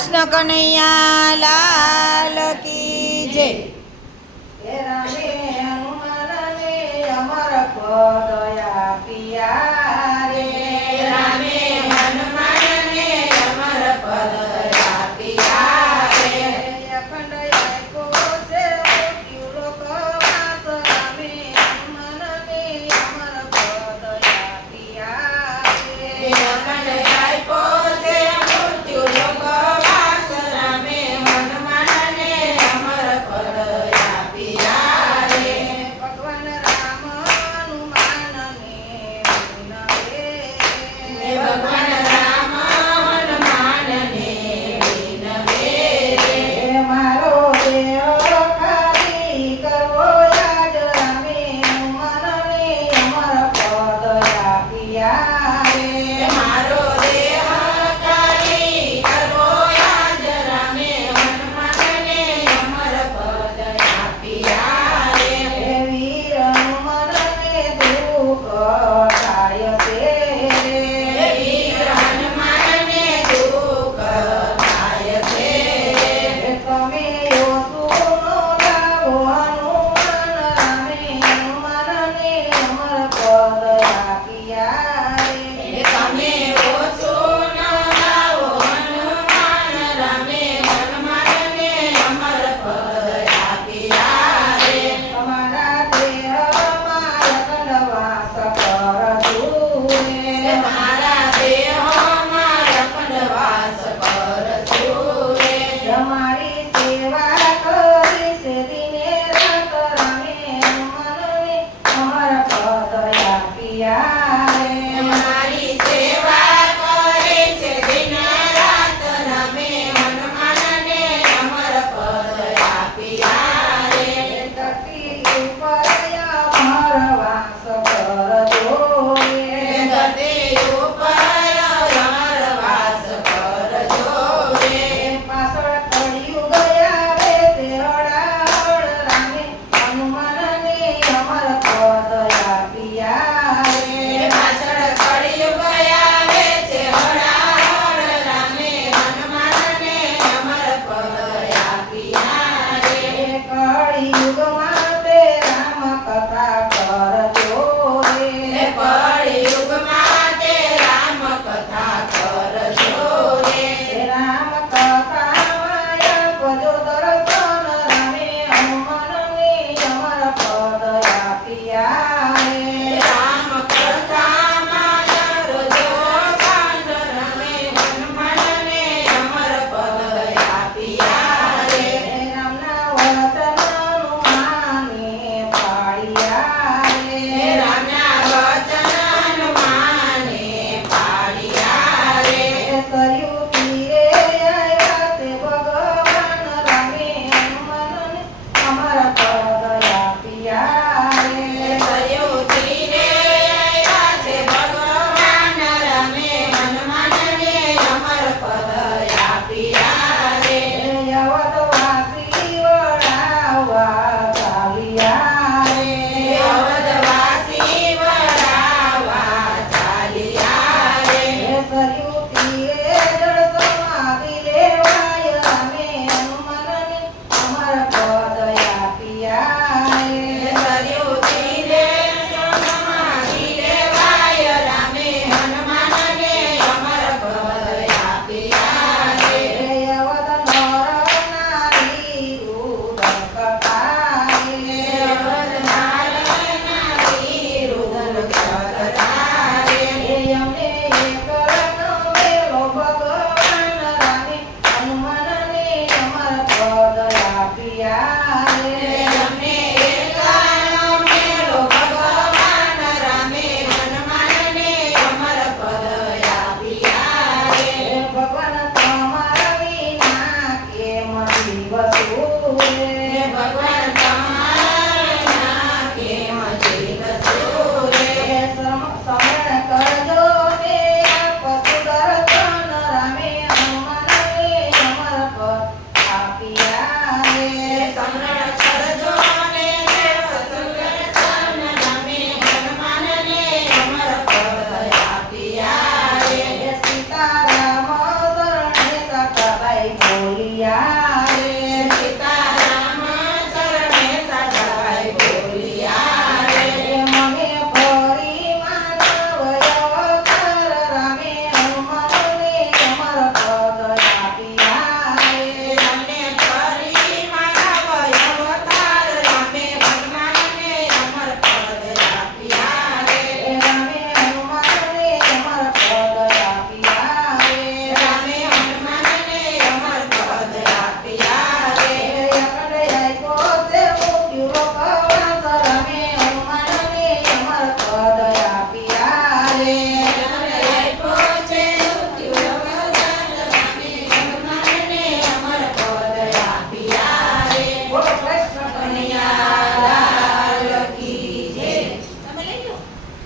Krishna Kanaiya